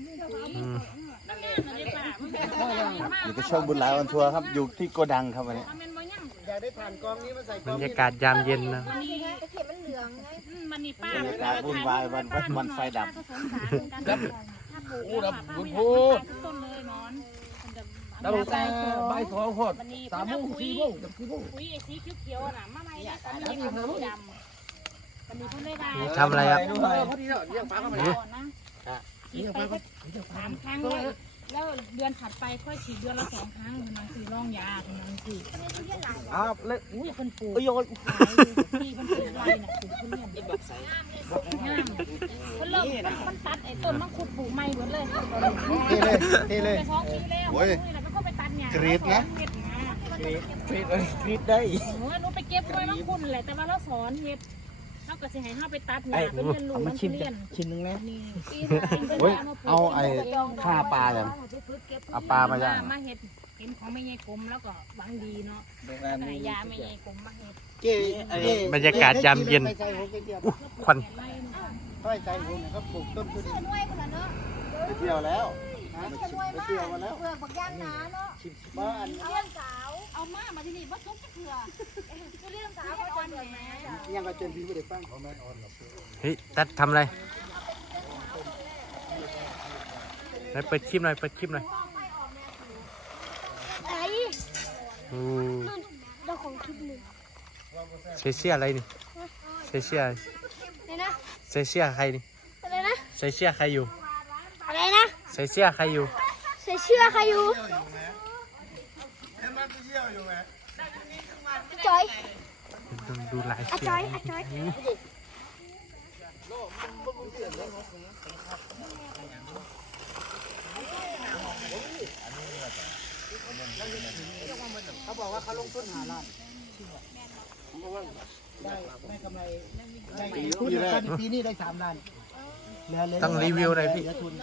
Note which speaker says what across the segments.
Speaker 1: อยู่กับช่องบุญหลายวันทัวร์ครับอยู่ที่โกดังครับวันนี้
Speaker 2: บรรยากาศยามเย็นนะ
Speaker 3: มันนี่ป้า
Speaker 1: บรรยากาศวุ่นวายวันไฟดับ
Speaker 3: ต้นเลยหมอน
Speaker 4: แล้วแต่ใบทองหด3 โมง 4 โมงกับ4 โมง
Speaker 3: คุยไอ้สีเขียวๆน่ะมาใหม่นะมันมีขาวดำมันมีเพิ่นได้ได้
Speaker 2: ทำอะไรครับ
Speaker 4: พอดีแล้วเลี้ยงปลาเข้ามา
Speaker 3: ก่อนนะฉีดไป3 ครั้งแล้วเดือนถัดไปค่อยฉีดเดือนละ2 ครั้งมันคือร่องยามันคือ
Speaker 4: เล็ก
Speaker 3: อุ้ยเพิ่นปลูกขายที่เพิ่นปลูกไรน่ะปลูกทุเรียนแบบใส่งามเพิ่นเริ่มมันตัดไอ้ต้นมังคุดปลูกใหม่หมดเลย
Speaker 1: ทีเลย
Speaker 3: ไป2 ปีแล้วโอ้ยแล้วมันก็ไปตัดหญ้าก
Speaker 1: รีดนะกรีดได้
Speaker 3: หนูไปเก็บไว้มังคุดแหละแต่ว่าเราสอนเฮ็ดเฮาก็สิให้เฮาไปตัดหญ้าเป็นเรียนรู้มันเรียน
Speaker 1: ชิ้นนึงนะ
Speaker 3: นี่
Speaker 1: เอาไอ้ฆ่าปลาอย่างเอาปลามาย่าง
Speaker 3: มาเฮ็ดเห็นของแม่ใหญ่กลมแล้วก็หวังดีเนาะแต่ยาแม่ใหญ่กลมมาเฮ็ด
Speaker 2: บรรยากาศยามเย็นควัน
Speaker 1: ใช่ใจผมครับปลูกต้นทุเรียนไปเที่ยวแล้วไปเที่ยวมาแล้ว
Speaker 5: เปลือกบักย่างหนาเนาะ
Speaker 1: บ้าน
Speaker 5: เลี้ยงสาว
Speaker 3: เอามาที่นี่บ่ซุกจะเถื่อ
Speaker 5: เลี้ยงสาวก็จะแหม
Speaker 1: ยังก็เจนพี่ไม่ได้ฟังเขาแม่ออน
Speaker 2: เฮ้ยตัดทำอะไรไหนเปิดคลิปหน่อยเปิดคลิปหน่อย
Speaker 5: ไอ้เจ้าของคลิปหนึ่ง
Speaker 2: เสื้ออะไรนี่เสื้อ
Speaker 5: อะไรนะ
Speaker 2: เสื้อใครนี่
Speaker 5: อะไรนะ
Speaker 2: เสื้อใครอยู่
Speaker 5: อะไรนะ
Speaker 2: เสื้อใครอยู่
Speaker 5: ใส่เสื้อใครอยู่จอย
Speaker 2: ดูลายเสื้อ
Speaker 5: จอย
Speaker 1: เขาบอกว่าเขาลงทุน5 ล้านได้กำไรได้ปีนี้ได้3 ล้าน
Speaker 2: ต้องรีวิวหน่อยพี่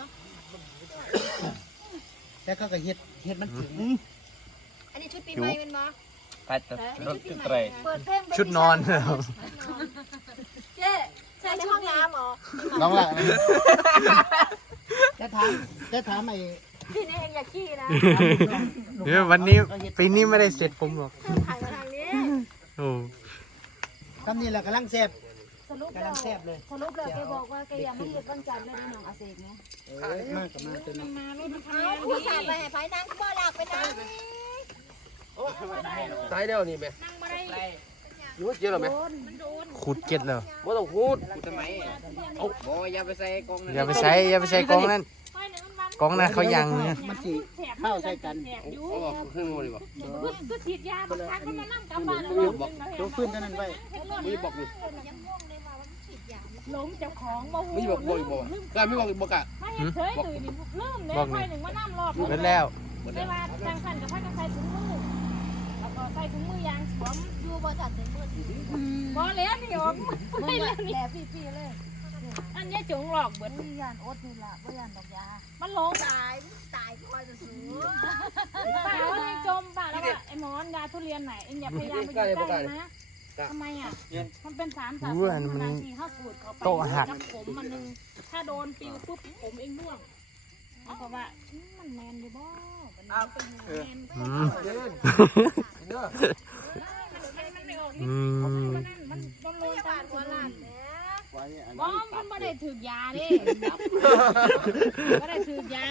Speaker 1: แล้วก็เฮ็ดมันถึง
Speaker 5: อันนี้ชุดปีใหม่เป็นมั้ย
Speaker 2: ชุดนอน
Speaker 5: เจ๊ใส่ในห้องน้ำหรอ
Speaker 1: น้องละจะถามไอ้
Speaker 5: พี่นี่เองอย่าขี้นะ
Speaker 2: วันนี้ปีนี้ไม่ได้เสร็จผมหรอก
Speaker 5: ถ่ายมาทางนี้
Speaker 2: โอ้
Speaker 1: คำนี้แหละกำลังแซ่บ
Speaker 5: สรุปเลยแกบอกว่าแกยังไม่หยุดวันจันทร์เลยน้องอาเซกเนี่ย
Speaker 1: มากกับมากจน
Speaker 3: มาลูกมัน
Speaker 5: ผู้สาวไปให้ไฟนั่งบ่หลักไปนั่ง
Speaker 4: ตายแล้วนี่แม่
Speaker 3: นั่งบ่ได้
Speaker 4: รู้เยอะหรอแม่
Speaker 2: ขุดเก็ดแล้ว
Speaker 4: ไม่ต้องพูด
Speaker 6: ทำไมเอาบอกอย่าไปใส่กองนั้น
Speaker 2: อย่าไปใส่กองนั้นกองนั้นเขายังเนี่ย
Speaker 1: มันสิเข้าใส่กัน
Speaker 4: เอาบอกครึ่งเลยบอก
Speaker 3: ก็ฉีดยาบางครั้งก็มานั่งกลับบ้าน
Speaker 1: ตัวฟื้นเท่านั้นไว้
Speaker 4: ไม่บอกเลย
Speaker 3: ล้มเจ้าของโมโห
Speaker 4: ไม่บอกการไม่บอกอ่ะ
Speaker 3: ไม่เห็นเฉยตื่นเริ่มเลยไปหนึ่งว่าน้ำรอบ
Speaker 2: เสร็จแล้ว
Speaker 3: เวลาจังสันกับพ่อจะใส่ถุงมือแล้วก็ใส่ถุงมือยางสวม
Speaker 5: ดูบริษัทถึงมือ
Speaker 3: พอแล้วนี่ออก
Speaker 5: ไม่แล้วนี่แหละพี่เลย
Speaker 3: อันนี้จุงหลอกเบิด
Speaker 5: ยานอดนี่ละยานดอกยา
Speaker 3: มันลง
Speaker 5: ตายคอยจะสูง
Speaker 3: ป่าว่าไงจมป่าแล้วไอ้หมอนยาทุเรียนไหนเอ็งอย่าพยายามไปใกล้นะทำไมอ่ะมันเป็น3 สัปดาห์มันที่เข้าสูตรเขาไปกับผมมันนึงถ้าโดนปิวปุ๊บผมเองร่วงเพราะว่ามันแมนอยู่บ่มันเป็นแมนมันไม่ออกนี่มันโดนโลนตาหัวหลานอ๋อมันไม่ได้ถือยาดิไม่ได้ถือยา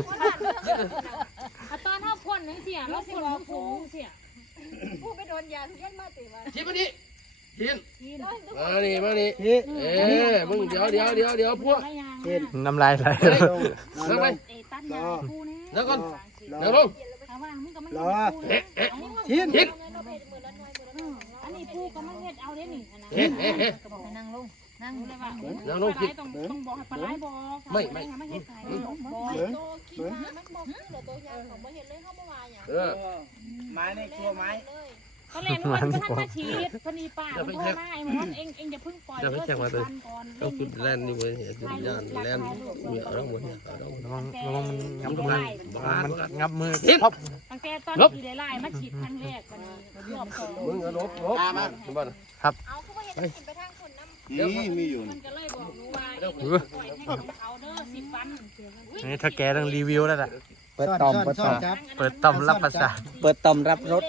Speaker 3: ตอนเท่าพ่นนั่นเสียแล้วพ่นผูเสีย
Speaker 5: ผู้ไปโดนยาทุกอย่างมาติว่า
Speaker 4: ชิมมาดิชิมมานี่มึงเดี๋ยวพวก
Speaker 2: น้ำลายไหล
Speaker 4: แล้วไปแล้วก่อนเดี๋ยวลง
Speaker 1: รอชิม
Speaker 3: อันนี้ผู้ก็มาเฮ็ดเอาเด้นี่นั่งลง
Speaker 4: คิด
Speaker 3: ต้องบอกให้ปลาไหลบอก
Speaker 4: ไม่
Speaker 3: เฮ็ดให้
Speaker 5: บอกมันบอกเหลือตัวยางของบ่เฮ็ดเลยเฮาบ่ว่าหยัง
Speaker 6: ไม้ในครัวไม้
Speaker 3: ก็เลยว่าท่านมาฉีดพอดีป้ามันโทรมาไอ้หมอนเองจะพึ่งปล่อย
Speaker 4: 10 วันก่อนต้องคุณแล่นนี่เว้ยเห็นย่านแล่นเนี่ยเอาหมดเนี่ย
Speaker 2: ระวังมันงับมือ
Speaker 3: ตั้งแต่ตอนที่ได้ไล่มาฉีดครั้งแรกมันรอบ2
Speaker 4: มึงลบมาบ้าน
Speaker 2: ครับ
Speaker 5: เอาคือว่าเฮ็ดกินไปทางคนน้ำ
Speaker 1: มีอยู่
Speaker 3: มันก็เลยบอกหนูว่าปล่อยให้เขาเด้อ10 วันวัน
Speaker 2: นี่ถ้าแกต้องรีวิวแล้วล่ะ
Speaker 7: เปิดต่อมเปิดต่อม
Speaker 1: ครับ
Speaker 2: เปิดต่อมรับประสาท
Speaker 7: เปิดต่อมรับรส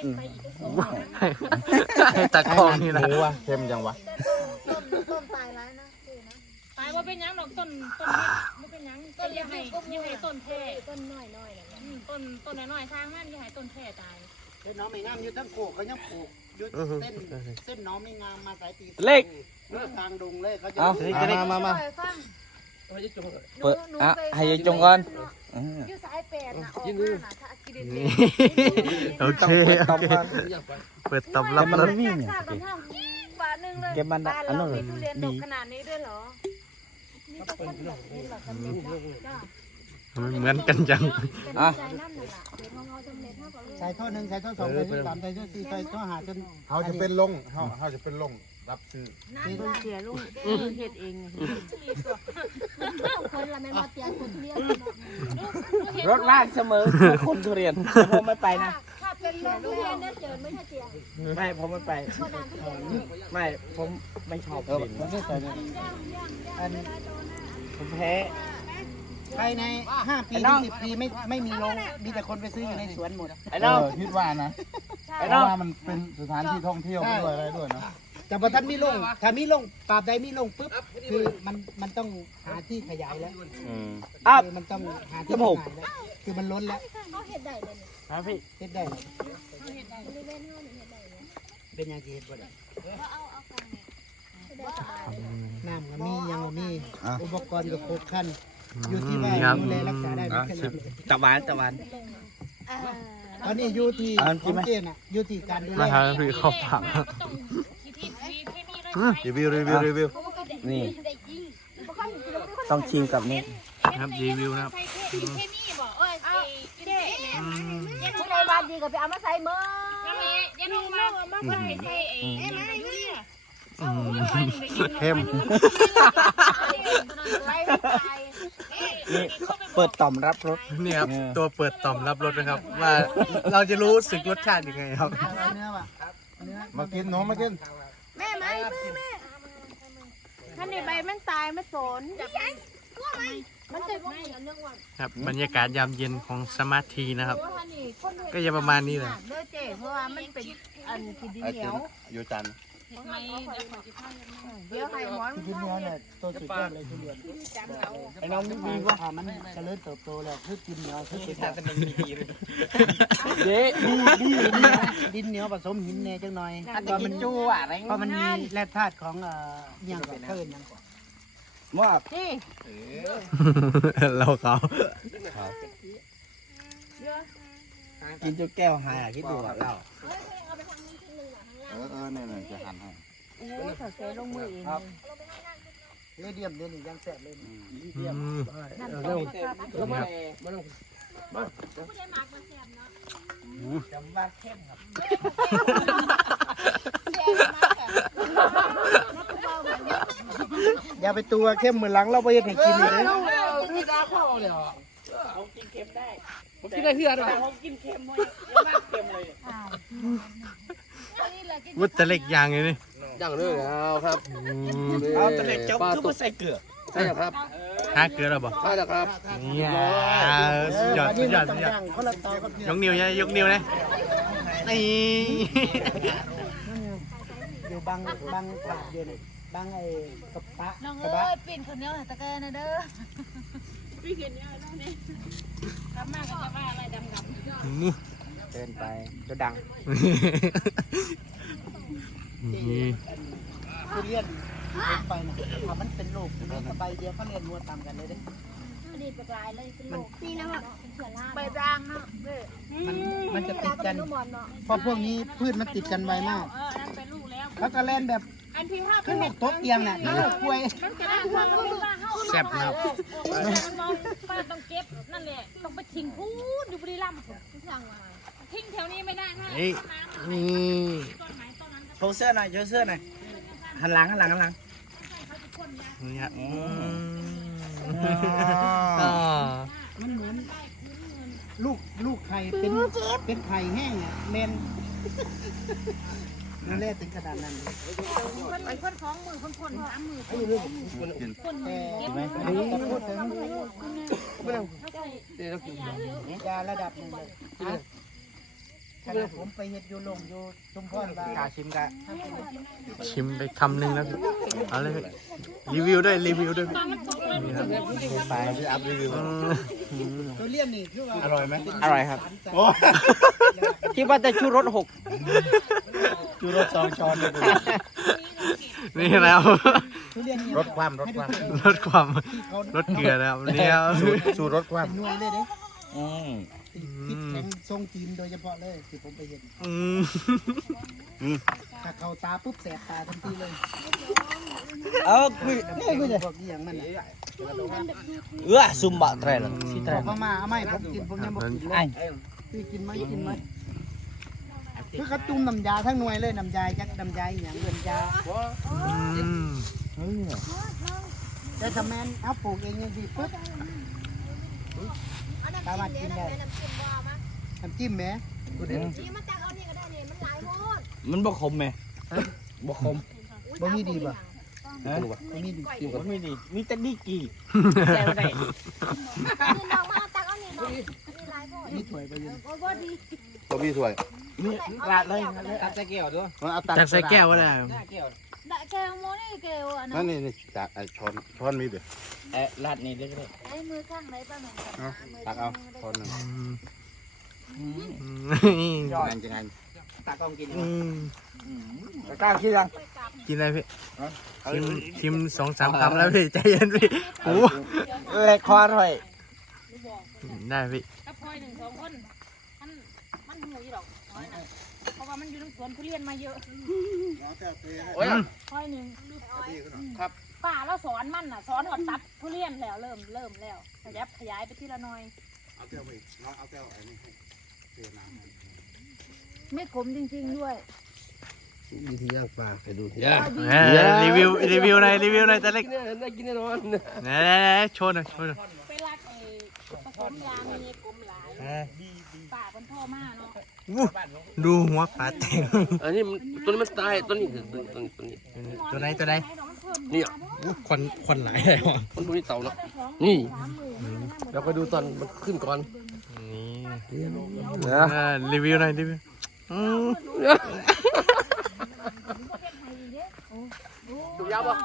Speaker 2: ให้ตะคองนี่นะ
Speaker 1: เข้มจังวะ
Speaker 5: ต้มตายแล้วนะคือนะ
Speaker 3: ตายว่าเป็นยังดอกต้นไม่เป็นยังก็ยังให้ต้นแท้
Speaker 5: ต้นน้อยๆนะ
Speaker 3: ต้นน้อยๆทางมันยังให้ต้นแท้ตาย
Speaker 1: เส้นน้องไม่งามอยู่ทั้งโขกเขายังปลูกอยู่เส้นน้องไม่งามมาสายตี
Speaker 7: เลข
Speaker 1: กลางดงเลยเขาจะ
Speaker 7: เอามา
Speaker 5: ฟัง
Speaker 7: เปิดอ่ะให้ยายจงก่อน
Speaker 5: อยู่สายแปดนะออกมาน่ะถ้ากินเด็ด
Speaker 2: โอเค
Speaker 7: เปิดต่อมก่อน
Speaker 2: เปิดต่อมรับ
Speaker 7: มัน
Speaker 2: รส
Speaker 7: วิ่ง
Speaker 5: ซากต้นทางบาทนึงเลย
Speaker 7: เก็บมัน
Speaker 5: บ้าน
Speaker 7: อัน
Speaker 5: เรา
Speaker 7: นั้น
Speaker 5: มีทุเรียนด
Speaker 7: ดี
Speaker 5: กขนาดนี้ด้วยเหรอมีแต่คนแบบนี้เหรอสำเร็จแล้วจ้า
Speaker 2: มันเหมือนกันจัง
Speaker 5: เป็นใจนั่นน่ะล่ะเดี๋ยวของเราสำเร็จเท่ากับ
Speaker 1: ใส่ท่อหนึ่งใส่ท่อสองใส่ท่อสามใส่ท่อสี่ใส่ท่อห้าจน
Speaker 8: เขาจะเป็นลงเขาจะเป็นลงรับซื้อ
Speaker 5: เสียลูกเฮ็ดเองคนละแม่มาเตียนคนเลี้ยง
Speaker 7: รถว่างเสมอคนทุเรียนผมไม่ไปนะ
Speaker 5: ถ้าเป็นโรงเรียนเนี่ยเจอไม่ใช่เตียง
Speaker 7: ไม่ผมไม่ไป
Speaker 5: ก็นานทุเรียน
Speaker 7: ไม่ผมไม่ชอบกลิ่น
Speaker 1: ผมไม่ใส่เลยอัน
Speaker 7: ผมแพ้
Speaker 1: ภายใน5 ปีถึง10 ปีไม่มีลงมีแต่คนไปซื้ออยู่ในสวนหมด
Speaker 7: ไอ้น้อง
Speaker 8: คิดว่านะ
Speaker 7: ไอ้
Speaker 8: เพ
Speaker 7: น้อ
Speaker 8: ราะ
Speaker 7: ง
Speaker 8: ว่ามันเป็นสถานที่ท่องเที่ยวด้วยอะไรด้วยนะ
Speaker 1: แต่พอท่านมีลงถ้ามีลงปราบใดมีลงปุ๊บคือมันต้องหาที่ขยายแล้ว
Speaker 7: อัพ
Speaker 1: คือมันต้องหาที่ขยายแล้วคือมันล้นแล้ว
Speaker 5: เขาเฮ็ดได้เลย
Speaker 7: ครับพี่
Speaker 1: เฮ็ดได้แล้ว
Speaker 5: บริเวณเฮานี่เฮ็ดได้เลย
Speaker 1: เป็นอย่างที่เฮ็ดบ่ได้
Speaker 5: เอาฟังเนี่ยได้สบายเลย
Speaker 1: น้ำก็มียังก็มีอุปกรณ์ก็ครบครันอยู่ที่ว่าดูแลรักษาได้ไหมแค่นั้น
Speaker 7: ตะวันตะวัน
Speaker 1: ตอนนี้อยู่ที่
Speaker 7: เอากิ
Speaker 1: ขอน ง
Speaker 7: ไหม
Speaker 1: เจนอ่ะอยู่ที่การดูแล
Speaker 2: มาหาพี่เข้าผัก
Speaker 8: รีวิว
Speaker 7: นี่ต้องชิมกับนี่
Speaker 2: ครับรีวิวนะครับ
Speaker 3: เคมีบอกเอ้ยเจ๊
Speaker 5: ผู้ใดบ้านดีก็ไปเอามาใส่มือ
Speaker 3: นั่นแหละยันลงมาเพื่อให้ใส่ไอ้ไม้เนี่ย
Speaker 2: เข้ม
Speaker 7: นี่เปิดต่อมรับรส
Speaker 2: นี่ครับตัวเปิดต่อมรับรสนะครับ ว่าเราจะรู้สึกรสชาติยังไงครับ
Speaker 1: เนื้อว่ะ
Speaker 8: มากินน้องมากิน
Speaker 5: แม่ไม่แม่ท่านในใบมันตายไม่สนมันจะไม่เรื่องว่า
Speaker 2: ครับบรรยากาศยามเย็นของสมาธินะครับ ก็จะประมาณนี้แหละ
Speaker 5: เลือดเจ๊เพราะว่ามันเป็นอันกินดิน
Speaker 8: ไอ้
Speaker 5: เหนี
Speaker 8: เจ
Speaker 5: ย
Speaker 8: น
Speaker 5: ว
Speaker 8: อยู่จันทร์
Speaker 5: เดี๋ยวไข่หมอน
Speaker 1: ทุเรียนเนี่ยตัวสุดยอดเลยทุเรียน
Speaker 7: ไอ้น้องมี
Speaker 1: ดี
Speaker 7: ว่า
Speaker 1: ว่ามันเจริญเติบโตแล้วคือกินเหนียวคือสุดยอด
Speaker 7: เจ๊
Speaker 1: ดินเหนียวผสมหินแน่จังหน่อย
Speaker 7: อันนี้กินจูอะไร
Speaker 1: เพราะมันมีแร่ธาตุของอย่างกับเพิ่นอย่างก่อน
Speaker 7: มอบ
Speaker 5: นี่
Speaker 2: เราเขา
Speaker 7: กินจนแก้วหายคิดดูว่าเรา
Speaker 8: เนี่ยจะหันให้
Speaker 5: โอ้ยเขาเจ๊ลงมือเอง
Speaker 1: เนื้อเดียมเดี๋ยวนี้ยังแซ่บเลย
Speaker 7: เร็วแล้วมามาลงจำว่าเข้มครับ
Speaker 1: อย่าไปตัวเข้มเหมือนหลังเราไปเฮ็ดให้กินเลย
Speaker 4: พี่ดาเข้าเลยเหรอ
Speaker 7: ผมกินเค็มได้
Speaker 4: ผมกินได้เพื่อนด้วย
Speaker 7: ผมกินเค็มเลยแล้วมากเค็มเลย
Speaker 2: วุ้นตะเล็กยางเลยนี่
Speaker 4: อย่างนี้แล้วครับ
Speaker 7: เอาตะเล็กเจ้าคือบ่ใส่เกลือ
Speaker 4: ใช่ครับ
Speaker 2: หาเกลือแล้วบอก
Speaker 4: ใช่ครับ
Speaker 2: เนี่ยสุดยอดสุดยอดสุดยอด
Speaker 1: คนละตอกับ
Speaker 2: ยกนิ้วนะยกนิ้วนะนี่
Speaker 1: อยู่บางถาดอยู่นี่บางไอ้กระปะ
Speaker 5: น้อง
Speaker 1: กระ
Speaker 5: เอ้
Speaker 1: บะ
Speaker 5: ยปีนคนเดียวตะแกนะเด้อ
Speaker 3: ทำมากก็จะว่าอะไรดำ
Speaker 2: นี่
Speaker 7: เดินไปจะดัง
Speaker 2: นี่
Speaker 1: ทุเรียนไปนะถ้ามันเป็นลูกเนื้อใบเดียวเขาเรียนมัวตามกันเลยเด้
Speaker 5: ดีไปกลายเลยเป็นโรคนี่นะเป็นเชื้อรา
Speaker 3: ไปจ้างเนาะ
Speaker 1: มันจะติดกัน เพราะพวกนี้พืชมันติดกันไวมาก
Speaker 3: นั่นเป็นลูกแล้ว
Speaker 1: แล้วก็เล่นแบบ
Speaker 3: อันที่ห้า
Speaker 1: ขึ้นลูกโต๊ะเตียงเนี่ยลูกกล้วย
Speaker 3: มันจะได้ความรู้ว่าเฮา
Speaker 2: แซ่บนะครับ
Speaker 3: มองป้าต้องเก็บนั่นแหละต้องไปทิ้งพูดอยู่บุรีรัมย์ทิ้งแถวนี้ไม่ได้นะ
Speaker 2: เฮ้ยนี่
Speaker 3: ต้นไม้ต้นนั้น
Speaker 7: โชว์เสื้อหน่อยโชว์เสื้อหน่อยหันหลัง
Speaker 2: นี่ฮะ
Speaker 1: มันเหมือนลูกไข่เป็นไข่แห้งอ่ะเมนนั่นแหละถึงขนาดนั้น
Speaker 3: คนไปคน2 มือคน3 มือ
Speaker 1: แต่พูดถึง
Speaker 4: ไม่ต้อง
Speaker 3: ถ้าใส่
Speaker 4: เดี๋ยวเรากิน
Speaker 3: ยาเยอะ
Speaker 1: ยาระดับหนึ่งเลยขณะผมไปเฮ็ดอยู่ลงอยู่ชุมพรกาชิมกะ
Speaker 2: ชิมไปคำหนึ่งแล้วพี่เอาเลยพี่รีวิวด้วยรีวิวด้วยพี่นี่ครับ
Speaker 8: ไปพี่อัพรีวิว
Speaker 1: ตัวเลี่ยนนี่คือว่า
Speaker 8: อร่อยไหม
Speaker 7: อร่อยครับ
Speaker 8: โอ้
Speaker 7: คิดว่าจะชูรส6
Speaker 8: จูรส2 ช้อนเลย
Speaker 2: นี่แล้ว
Speaker 1: ทุเรียนนี่
Speaker 8: รสความรสความ
Speaker 2: ลดความลดเกลือแล้วนี่ครับ
Speaker 8: สูตรรสความ
Speaker 1: เป็นหน่วยเลยเด้
Speaker 7: อืม
Speaker 1: ฟิตแข็งทรงจีนโดยเฉพาะเลยที่ผมไปเห็น ถ้าเข้าตาปุ๊บแสบตาทันทีเลย
Speaker 7: เอาคุย
Speaker 1: นี่คือจะบอกอย่างมัน
Speaker 7: ซุ่มบะแตรล่ะสิแตร
Speaker 1: บอกมาเอาไม่ผมกินผมยังบอกกินเลย
Speaker 7: ไอ้
Speaker 1: พี่กินไหมกินไหมคือเขาจุ่มน้ำยาทั้งหน่วยเลยน้ำยาจักน้ำยาอย่างเงินยาแต่ถ้าแมนเอาปลูกเองยังดีปุ๊บสามารถกินได้น้ำจิ้มไหม
Speaker 7: มันบ่ขมแม่บ่ขม
Speaker 1: บ่มีดีป่ะ
Speaker 7: ฮะ
Speaker 1: บ่มีดี
Speaker 7: บ่มีดีมีแต่ดีกี่แซ่บได้
Speaker 1: มีถ้วยไปอยู่
Speaker 8: ตัวพี่สวย
Speaker 7: มีลาดเลย
Speaker 6: ตัดใส่แก้วด้วย
Speaker 8: มันเอาตัก
Speaker 2: จากใส่แก้วก็ได้
Speaker 6: แก้ว
Speaker 5: ได้แกวโมนี่แกวอัน
Speaker 8: นั่
Speaker 5: นั้น น
Speaker 8: นี่จากไอ้ช้อนมีเด้อ
Speaker 7: ลาดนี่เลย
Speaker 5: ไอ้มือข้างไหนป้าแม่
Speaker 8: ตักเอาช้อนหนึง
Speaker 7: ยอด
Speaker 8: งานจะงาน
Speaker 7: ตากล้องกิน
Speaker 2: กล้าคิดยังกินอะไรพี่ชิม2-3 คำแล้วพี่ใจเย็นพี่โอ้
Speaker 7: คออร่อย
Speaker 2: ได้พี่
Speaker 3: ถ้าพลอย1-2 คนมันหูอยู่ดอกน้อยนะเพราะว่ามันอยู่ในสวนทุเรียนมาเยอะ
Speaker 4: โอ้ย
Speaker 3: พลอยหนึ่งครับป้าเราสอนมันน่ะสอนหอดตัดทุเรียนแล้วเริ่มแล้วขยายไปทีละหน่อย
Speaker 8: เอาแก้วไปน้องเอาแก้วไอ้นี่ให้เทน้ำ
Speaker 5: ไม่ขมจริงๆด้วย
Speaker 4: วิธีย่างปลาไปดูย่า
Speaker 2: รีวิวหน่อยแต่เล็ก
Speaker 4: กินได้กินแน่นอน
Speaker 2: ไหนโชว์หน่อย
Speaker 3: ไปรักไอ้ผสมยามีกลมหลายป้าเป็นพ่อมาเนาะ
Speaker 2: ดูหัวปลาแตง
Speaker 4: อันนี้ตัวนี้มันตายตัวนี้ตัวนี้
Speaker 2: ตัวไหน
Speaker 4: นี่
Speaker 2: ควันไหลเลยว่ะ
Speaker 4: มันตัวนี้เต่าแล้วนี่เราไปดูตอนมันขึ้นก่อน
Speaker 2: นี่รีวิวหน่อย
Speaker 4: ดูยาวป่ะ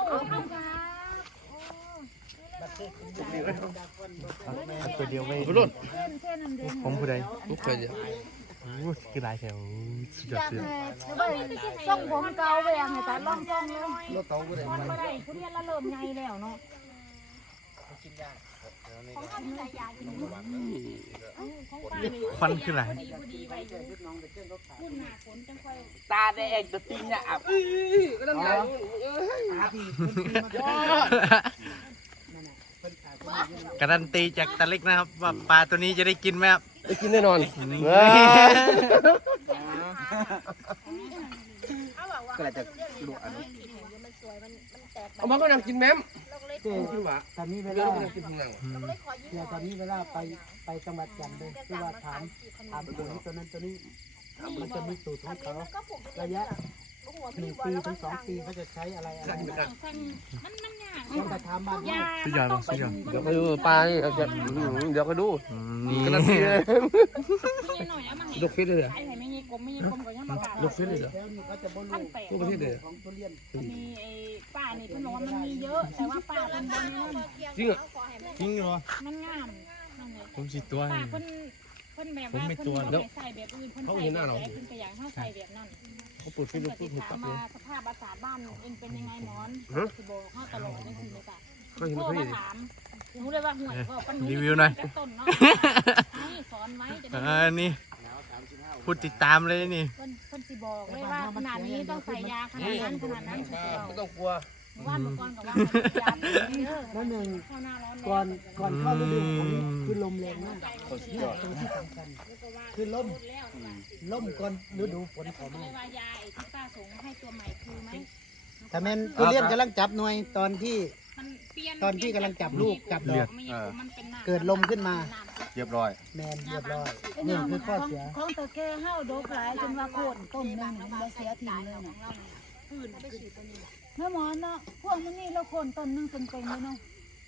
Speaker 2: ตัวเดียวไม่
Speaker 4: ไปรุ่น
Speaker 2: ผมผู้ใด
Speaker 4: ลูกเคยจะ
Speaker 2: คือหลายแถวสุดย
Speaker 5: อ
Speaker 2: อด
Speaker 5: ยาก
Speaker 2: สุด
Speaker 5: ให้ส่งผมเก่าไปอยากให้ตัดล่องส่งเลย
Speaker 3: มันก็ได้ทุเรียนละเริ่มใหญ่แล้วเนาะ ของป้านี่
Speaker 2: ควันคือหลาย
Speaker 3: ดีไปอยู่ขึ้นหน้าฝนจังค่อย
Speaker 7: ตาแดงตัวตีนเนี่ยอับ
Speaker 4: ก็ต้องใหญ่
Speaker 2: การันตีจากตะเล็กนะครับว่าปลาตัวนี้จะได้กินไหมครับ
Speaker 4: ได้กินแน่นอน
Speaker 7: ก็เลยจะลวกอันนี้
Speaker 4: เอามาก็นั่งกินแม่ม
Speaker 1: เจ๊ตอนนี้เว
Speaker 4: เดี๋ย
Speaker 1: ลาว
Speaker 4: นั่งกินข้างหลัง
Speaker 1: เนี่ยตอนนี้เวลาไปจังหวัดจันทร์เลยคือว่าถามตัวนี้ตัวนั้นตัวนี้มันจะมีสูตรของเขาระยะ1 ปีถึง 2 ปีเขาจะใช้อะไรอะไร
Speaker 3: มันยาก
Speaker 1: ต้องไปถามบ้าน
Speaker 3: ยา
Speaker 2: สุดยอดมากสุดยอด
Speaker 4: เดี๋ยวไปดูปลานี่เดี๋ยวไปดู
Speaker 2: นี่
Speaker 4: กระเทียม
Speaker 3: หน่อยเอามาให้
Speaker 4: ลูกฟิตเลยเหรอ
Speaker 3: ใช้ให้ไม่มีกลมก็ยังประกาศ
Speaker 4: ลูกฟิตเลยเหรอ
Speaker 1: แล้วนี่เขาจะบรรลุ
Speaker 4: ทุกประเทศเลย
Speaker 1: ของทุเรียน
Speaker 3: มีไอ้ป้านี่เพิ่นบอกว่ามันมีเยอะ แต่ว่าป้าเป็นคนนั้น
Speaker 4: จริงเหรอ
Speaker 2: จริงเหรอ
Speaker 3: มันงามนั่นแหละ
Speaker 2: ผมสิตัว
Speaker 3: ป้าเพิ่นแบบว่าเพิ่นบ่ใส่แบบอื่นเพิ่นใส่แบบไหนเพิ่นก็อยากให้ใส่แบบนั้น
Speaker 4: เขาปวดฟิต
Speaker 3: เพิ่น
Speaker 4: เลย
Speaker 3: ก็
Speaker 4: ฟิ
Speaker 3: สิ
Speaker 4: ตตั
Speaker 3: ถาม
Speaker 4: บเล
Speaker 3: มาย สภาพอากาศบ้านเองเป็นยังไงหมอนสิบอกเฮาตลอดจังซี่เลยจ้ะ
Speaker 4: ก็เห็น
Speaker 3: โทร
Speaker 4: เขา
Speaker 3: มา
Speaker 4: เห็น
Speaker 3: ถามรู้เลยว่าห่วยก็ปั้น
Speaker 2: รีวิวหน่อย
Speaker 3: ต้นเนาะนี่สอนไว้จะ
Speaker 2: นี่พูดติดตามเลยนี่
Speaker 3: เพิ่นสิบอกเลยว่าขนาดนี้ต้องใส่ยาขนาดนั้นเพิ่นสิบอก
Speaker 4: ไม่ต้องกลัว
Speaker 3: ว่าเมื่อก่อนกับว่าอยากเด้อ
Speaker 1: แล้วหนึ่ง
Speaker 3: เข้าหน้าร้อน
Speaker 1: ก่อนเข้าฤดูฝนคือลมแรงมากนี่ตรงที่สำคัญคือลมก่อนฤดูฝนเข้ามา
Speaker 3: เลยว่ายาไอ้ที่ป้าส่งให้ตัวใหม่คือไหม
Speaker 1: แต่แม่นทุเรียนกำลังจับหน่วยตอนที่
Speaker 3: มันเปลี่ยน
Speaker 1: ตอนที่กำลังจับลูกจับดอก
Speaker 3: มันเป็นน้ำ
Speaker 1: เกิดลมขึ้นมา
Speaker 8: เรียบร้อย
Speaker 1: แมนเรียบร้อยนี่คือข้อเสีย
Speaker 5: ของตะแกเฮาดกหลายจนว่าโคตรต้มนึงมันบ่เสียทีเลยน่ะเมื่อหมอนเนาะพวกมันนี่เราโคนต้นนึงเป็นๆเลยเนาะ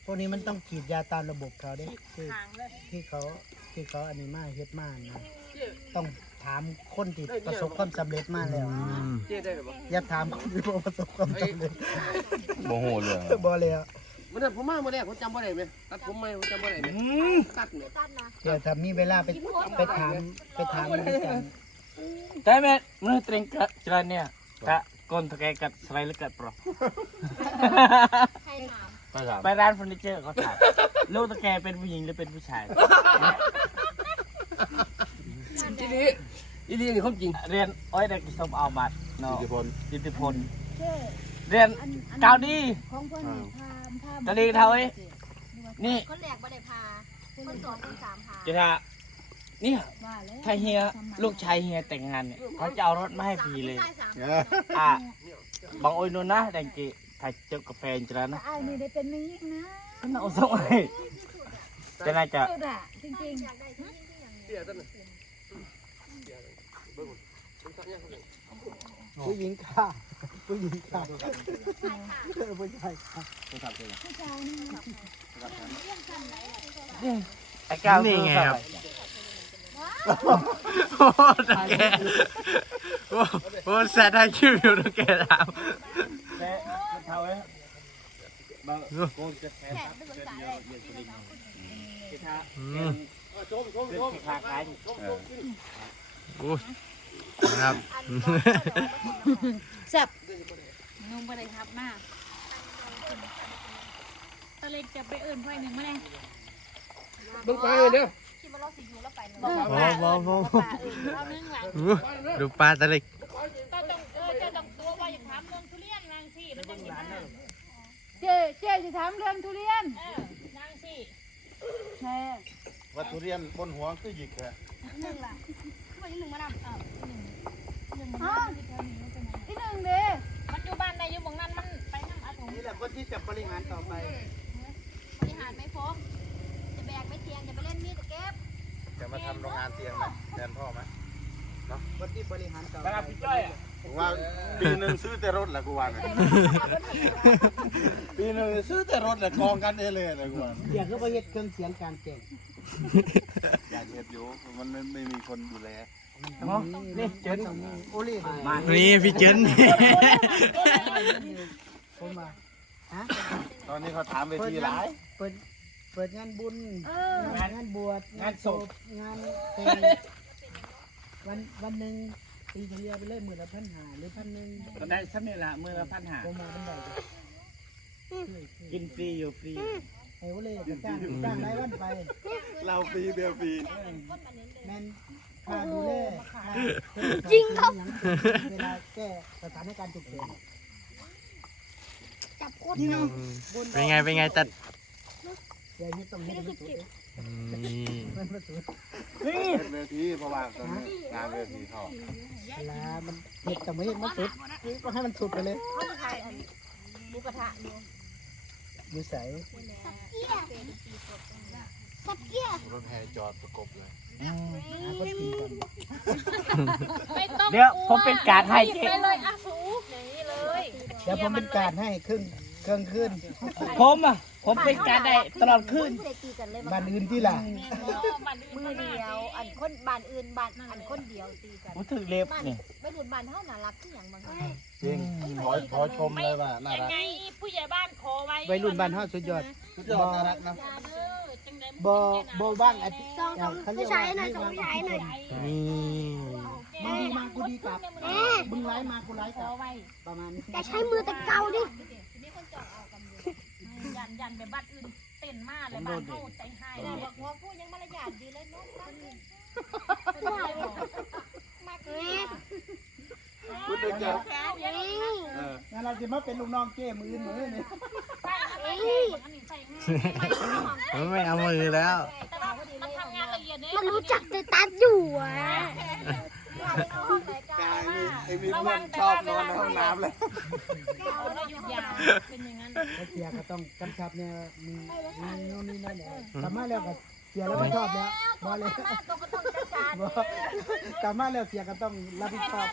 Speaker 1: พวกนี้มันต้องฉีดยาตามระบบเขาเด้คือ
Speaker 3: ทางเลย
Speaker 1: ที่เขาอันนี้มาเฮ็ดมานะต้องถามคนที่ประสบความสำเร็จมาแล้ว
Speaker 4: เจ๊ได้หรือเปล่า
Speaker 1: อย่าถามคนที่บ่ประสบความสำเร็จ
Speaker 2: โมโหเลย
Speaker 1: บ่แล้ว
Speaker 4: มันนั้นผมมาเมื่อแรกผมจำบ่ได้ไหมตัดผมไหมผมจำบ่ได้ไหมตัดเนี่ย
Speaker 1: เดี๋ยวถ้ามีเวลาไปถามมันกัน
Speaker 7: แต่แม่มันเตรงกระจรเนี่ยกะก้นตะแกกัดสไลด์หรือกัดปลอก
Speaker 5: ใครถาม
Speaker 7: ไปร้านเฟอร์นิเจอร์เขาถามลูกตะแกเป็นผู้หญิงหรือเป็นผู้ชาย
Speaker 4: ทีนี้นี่เขาจริง
Speaker 7: เรียนอ้อยได้กิสมเอาบัตรเนาะ
Speaker 2: อิทธิพล
Speaker 7: เรียนเกาดี
Speaker 5: ของเพื่อนนี่พา
Speaker 7: ตะลีเท่าไอ้นี่
Speaker 5: คนแรกบ่ได้พาคนสองคนสามพา
Speaker 7: จะท่าเนี่ยถ้าเฮียลูกชายเฮียแต่งงานเนี่ยเขาจะเอารถมาให้ฟรีเลย
Speaker 5: ใช่สาม
Speaker 7: อ่ะบางโอ้ยนู่นนะแดงกีถ้าเจอกาแฟจะแล้วนะ
Speaker 5: ไอ้นี่ได้เป็นนี้นะ
Speaker 7: ฉันเอาส่งให้จะน่าจะ
Speaker 5: สุดอะจริงๆอยากได้ที่ยิ่งที่อย่างนี้
Speaker 4: เสียต้น
Speaker 1: ผู้หญิงค่ะผู้หญิงค่ะผู้ชายค่ะ
Speaker 7: ไอ้ก้าว
Speaker 2: นี่ไงครับ โอ้ตะแกโอ้แซดได้คิวอยู่ตะแกถาม
Speaker 7: แต่เท่าไอ้บางโกนจะแทน
Speaker 5: แข
Speaker 7: ค
Speaker 5: ก
Speaker 7: รับ
Speaker 5: เป็นภาษาอะไรที่มันเอา
Speaker 7: จะท่า
Speaker 4: ชม
Speaker 7: เป็นขาขาย
Speaker 2: โอ้ครับ
Speaker 5: แซ่บ
Speaker 3: นุ่งไปเลยครับหน้าตะเล็กจะไปอื่นไฟหนึ่งมาแน่
Speaker 4: เบิ่งไปเลยเด้อ
Speaker 5: คิดว่าเราสิอยู่แล้วไปเลย
Speaker 2: โอ้โห
Speaker 3: เอานึ่งหลัง
Speaker 2: ดูปลาตะเล็ก
Speaker 3: ก็ต้องจะต้องตัวว่าอย่าถามเรื่องทุเรียนนางสิมันจะเห็นหน้า
Speaker 5: เจ๊จะถามเรื่องทุเรียน
Speaker 3: นางสิ
Speaker 5: แช่
Speaker 8: วัตถุเรียนบนหัวคือหยิกแค่
Speaker 5: หนึ่งล่ะขึ้นมาที่หนึ่งมานำอ๋อที่หนึ่งเด้
Speaker 3: มันอยู่บ้านใดอยู่บางนั้นมันไปนั่งอาถง
Speaker 1: นี่แหละคนที่จะบริหารต่อไป
Speaker 5: บริหารไม่พบจะแบกไม่เทียงจะไปเล่นมีดจะเก็บ
Speaker 8: จะมาทำโรงงานเตียงไหมแทนพ่อไหม
Speaker 1: คนที่บริหารต่อ
Speaker 7: เวลา
Speaker 1: ไป
Speaker 7: พี่จ้อยอ่ะ
Speaker 8: ผมว่าปีหนึ่งซื้อแต่รถแหละกูว่าเนี่ยปีหนึ่งซื้อแต่รถแหละกองกันเองเลยนะกูว่า
Speaker 1: เสียงก็ไปเฮ็ดเครื่องเสียงกลางแจ้ง
Speaker 8: อยากเห็นอยู่มันไม่มีคนดูแล
Speaker 7: นี่เจน
Speaker 1: โอเล่เลย
Speaker 7: มา
Speaker 2: นี่พี่เจน
Speaker 1: ผมมาฮะ
Speaker 8: ตอนนี้เขาถามเวทีหลาย
Speaker 1: เปิดงานบุญงานบวชงานศพงานแต่งวันหนึ่งตีเฉลี่ยไปเลยหมื่นละ1,500หรือ1,100
Speaker 7: ก็ได้สักนี่ละมือละ1,500
Speaker 1: ผมมาเป็นได
Speaker 7: กินฟรีอยู่ฟรี
Speaker 1: ไอ้โอเล่ก็จ้างรายวันไป
Speaker 8: เราฟรีเบียร์ฟรี
Speaker 1: แม่นค่าดูแลจริงครับเวลาแก้สถานการณ์ฉุกเฉิน
Speaker 5: จับโคตร
Speaker 1: นี่
Speaker 5: เร็ว
Speaker 2: เป็นไงตัด
Speaker 1: เดี๋ยวนี้ต้องเฮ็ดมันสุด
Speaker 2: นี่
Speaker 1: มันสุด
Speaker 8: เวทีเพราะว่าตอนนี้งานเวทีเขา
Speaker 1: เวลามันเฮ็ดแต่ไม่เฮ็ดมันสุดก็ให้มันสุดไปเลย
Speaker 5: เขาจะถ่ายหมูกระทะอยู่
Speaker 1: อยู่ใส
Speaker 5: สับเกี้ย
Speaker 8: รถแห่จอดประกบเลย
Speaker 1: หาคนตีกัน
Speaker 3: ไม่ต้อง
Speaker 7: เดี๋ยวผมเป็นการให้เจ๊
Speaker 3: ไปเลยอาสูนี่เลย
Speaker 1: เดี๋ยวผมเป็นการให้เครื่องขึ้น
Speaker 7: ผมเป็นการได้ตลอดคืน
Speaker 5: ไม่ได้ตีกันเลย
Speaker 1: บ้านอื่นที่ล่ะ
Speaker 5: มือเดียว อันคนบ้านอื่นบ้านอันคนเดียวตีกัน
Speaker 7: ผมถึงเล็บ
Speaker 5: บ้าน
Speaker 7: นี่
Speaker 5: ไม่ถึงบ้านเท่าน่ารักที่อย่างบางคน
Speaker 8: จริงขอชมเลยว่าน่า
Speaker 3: ยัง
Speaker 8: รัก
Speaker 3: ไงผู้ใหญ่บ้านขอไว้
Speaker 1: วัยรุ่นบ้านเฮาสุดยอด
Speaker 8: สุดยอดน่ารักนะ
Speaker 3: จังได๋
Speaker 1: บ่บ้างอาทิตย์เขาเรียกว่าให้วางใจ
Speaker 2: นี่
Speaker 1: มึงดีมากูดีกลับมึงไล่มากูไล่
Speaker 3: ข
Speaker 1: กลั
Speaker 3: อบ ไว้
Speaker 1: ประมาณนี้
Speaker 5: แต่ใช้มือแต่เกาดิ
Speaker 3: ยันไปบ้านอื่นเต้นมาเลยบ้านเฮาใจหาย
Speaker 5: แต่
Speaker 3: เลย
Speaker 5: บอกว่าพูดยังมารยาทดีเลยเนาะบ้านนี้
Speaker 8: พูดได้เจอ
Speaker 1: งั้นเราจะมาเป็นลูกน้องเจ้มือนี่
Speaker 2: ไม่เอามือแล้ว
Speaker 3: แต่ว่ามันทำงานละเอียดเนี่ย
Speaker 5: มันรู้จักแต่ตัดอยู่อ่ะ
Speaker 8: กายมีเพื่อนชอบนอนในห้องน้ำเลย
Speaker 3: เราหยุดยาวเป็นอย่างนั้น
Speaker 1: เสียก็ต้องกำชับเนี่ยมีโน่นนี่นั่นแหละกลับมาแล้วก็เสียแล้วก็ชอบแล้วบ่เลย
Speaker 5: ตัวก็ต้องจัดการ
Speaker 1: บ่กลับมาแล้วเสียก็ต้องรับผิดชอบ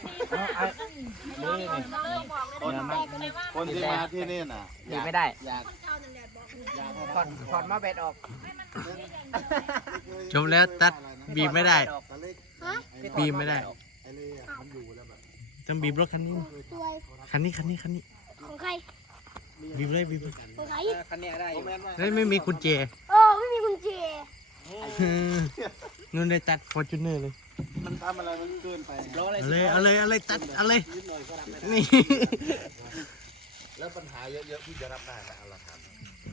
Speaker 7: นี่นี่
Speaker 5: บอกเลยนะแบกเลยว่า
Speaker 8: คนที่มาที่นี่น่ะ
Speaker 7: ดีไม่ได้
Speaker 8: อยาก
Speaker 5: คนเก่านั่นแหละบอก
Speaker 6: ถอดมาแบตออก
Speaker 2: จบแล้วตัดบีบไม่ได้
Speaker 8: ตะเล็ก
Speaker 2: บีบไม่ได้
Speaker 8: ไอ้เล่มันอยู่แล้วแบบ
Speaker 2: ต้องบีบรถคันนี้
Speaker 5: ตัว
Speaker 2: คันนี้
Speaker 5: ของใคร
Speaker 2: บีบเลย
Speaker 5: ของใคร
Speaker 6: คันนี้ได้อยู่
Speaker 2: เฮ้ยไม่มีกุญแจ
Speaker 5: โอ้ไม่มีกุญแจ
Speaker 2: นู่นเลยตัดฟอร์จูเนอร์เลย
Speaker 8: มันทำอะไรมันเกินไป
Speaker 2: เอาเลยตัดเอาเลยนี่
Speaker 8: แล้วปัญหาเยอะๆพี่จะรับได้นะเอาละครับ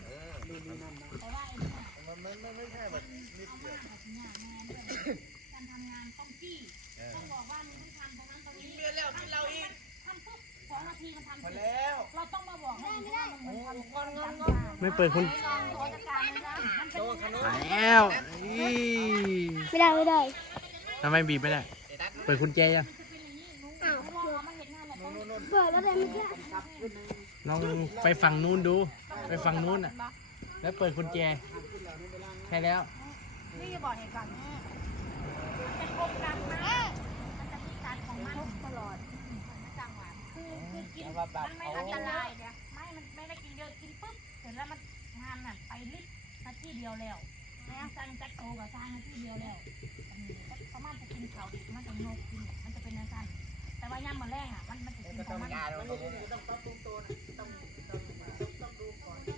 Speaker 8: มันไม่ใช่แบบนิดเดียว
Speaker 3: การทำงานต้องจี้ต้องบอกว่ามึงต้องทำตรงนั้นตรงนี้ทำปุ๊บ2 นาทีมันทำเสร็จเราต้องมาบอกให้ไม่ได้มันทำก่อน
Speaker 2: ไม่เปิดคุณ
Speaker 3: ราชการเลยนะมันเป็น
Speaker 2: มาแล้วอี๋
Speaker 5: ไม่ได้
Speaker 2: ทำไมบีบไม่ได้ เปิดกุญแจยัง
Speaker 5: อ้าว
Speaker 3: มันเห็นงานแหละต้อง
Speaker 5: เปิดแล้วเลยไม่ได้
Speaker 2: ลองไปฝั่งนู้นดู ไปฝั่งนู้นอ่ะ แล้วเปิดกุญแจใช่แล้ว
Speaker 3: นี่จะบอกเหตุการณ์นี้มันจะคบกันนะมันจะพิการของมันตลอดจังหวะคือกินมันไม่อันตรายเนี่ยมันไม่ได้กินเยอะกินปุ๊บเสร็จแล้วมันงานน่ะไปลิฟต์นาทีเดียวแล้วนะสั่งจักโตกับสั่งนาทีเดียวแล้วประมาณจะกินเขาดิมันจะโนกินมันจะเป็นอาการแต่ว่าย่ำมาแรงอ่ะมันจะกินของมันต้องปรับปรุงตัวนะต้องดูก่อน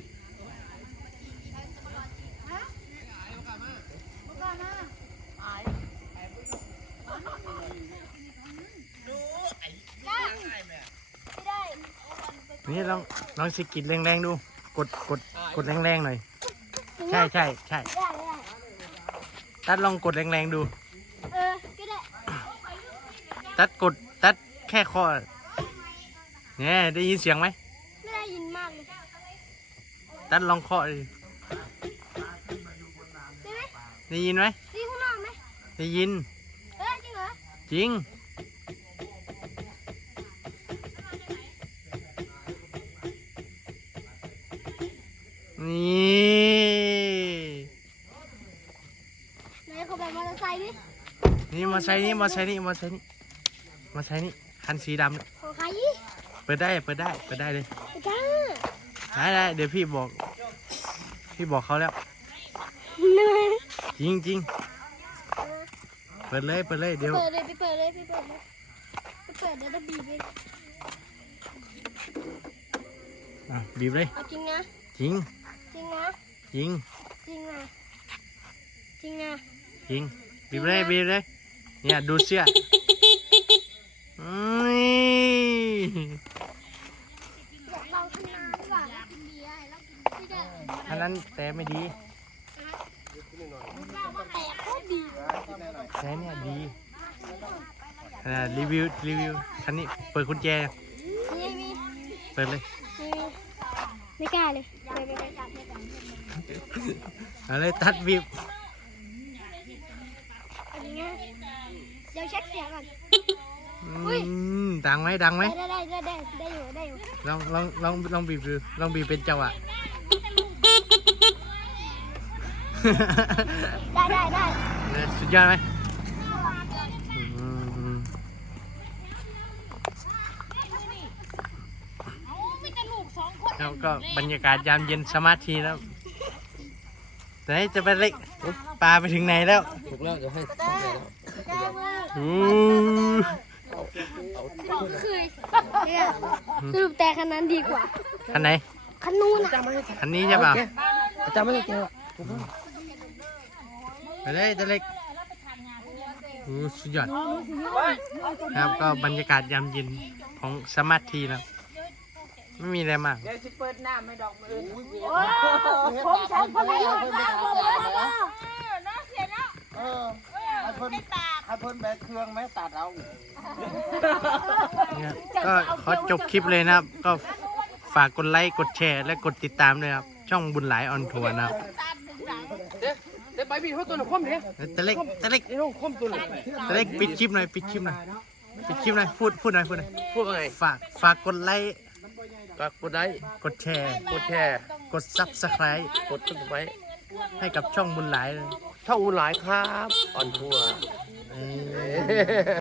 Speaker 2: นี่ลองสกิดแรงๆดู กดแรงๆหน่อย ใช่
Speaker 5: ได้
Speaker 2: ตัดลองกดแรงๆดู
Speaker 5: ก็ได้
Speaker 2: ตัดแค่ข้อเนี่ยได้ยินเสียงไหม
Speaker 5: ไม่ได้ยินมากเลย
Speaker 2: ตัดลองเคาะดิ
Speaker 5: ได้ไหม
Speaker 2: ได้ยินไหม
Speaker 5: ดีข้างนอกไหม
Speaker 2: ได้ยิน
Speaker 5: จริงเหรอ
Speaker 2: จริง นี่
Speaker 5: ไหนเขาแบบมอเตอร์ไซค์ดิ
Speaker 2: นี่มาใช้นี่คันสีดำเนี่ย
Speaker 5: ของใคร
Speaker 2: เปิดได้เลย
Speaker 5: ไม่ได้
Speaker 2: ได้เดี๋ยวพี่บอกเขาแล้ว
Speaker 5: เหนื่อย
Speaker 2: จริงเปิดเลยเดี๋ยว
Speaker 5: เปิดเลยไปเปิดเลยเดี๋ยวจะบีบเลย
Speaker 2: บีบเลย
Speaker 5: เอาจริงนะ
Speaker 2: จริง
Speaker 5: จริงนะ
Speaker 2: จริง
Speaker 5: จริงนะจริงนะ
Speaker 2: จริงบีบเลยเนี่ยดูเสื้อนี่
Speaker 5: เราทำงานดีกว่าเรากินเบียร์เรากินไม่ได้
Speaker 2: อันนั้นแต่ไม่ดี
Speaker 5: แต่โคตรดี
Speaker 2: แต่เนี่ยดีรีวิวคันนี้เปิดกุญแจ
Speaker 5: มี
Speaker 2: เปิดเลย
Speaker 5: ไม่กล้าเลย
Speaker 2: เอาเลยตัดบีบ
Speaker 5: เอาจริงนะเดี๋ยวเช็คเสียงก่อน
Speaker 2: ดังไหม
Speaker 5: ได้อยู่
Speaker 2: ลองบีบดูลองบีบเป็นจังหวะ
Speaker 5: ได้
Speaker 2: เนี่ยสุดยอดไหมแล้วก็บรรยากาศยามเย็นสมาธิแล้วไหนจะไปเล็กปลาไปถึงไหนแล้ว
Speaker 4: ถูกแล้วเดี๋ยวให้ถูกแล้ว
Speaker 5: สรุปแต่คันนั้นดีกว่า
Speaker 2: คันไหน
Speaker 5: คันนู้นอ่ะ
Speaker 2: คันนี้ใช่เปล่า
Speaker 4: จำไม่ได้แกว
Speaker 2: ไปเลยตัวเล็กสุดยอดครับก็บรรยากาศยามเย็นของสมาธิแล้วไม่มีอะไรมาก
Speaker 6: เดี๋ยวจะเปิดน้ำให้ดอกมือ
Speaker 5: ผมใช้คนละรถมากเลย
Speaker 3: น่าเสียแล้ว
Speaker 8: ให้เพิ่นแบกเครื่องไหมตัดเอา
Speaker 2: เนี่ยก็ขอจบคลิปเลยนะครับ ก็ฝากกดไลค์กดแชร์และกดติดตามด้วยครับ ช่องบุญหลายออนทัวร์นะครับ
Speaker 4: เดี๋ยวไปพี่เขาตัวหนึ่งคว่ำเนี่ย
Speaker 2: ตัวเล็ก
Speaker 4: เดี๋ยวคว่ำตัวหนึ่ง
Speaker 2: ตัวเล็กปิดคลิปหน่อยพูดหน่อย
Speaker 4: พูดว่าไง
Speaker 2: ฝากกดไลค์
Speaker 4: ก็กดไลค์
Speaker 2: กดแชร์
Speaker 4: กด
Speaker 2: Subscribe
Speaker 4: กดไว้
Speaker 2: ให้กับช่องบุญหลายเลย
Speaker 4: ช่องอุ่นหลายครับอ่อนทัวร์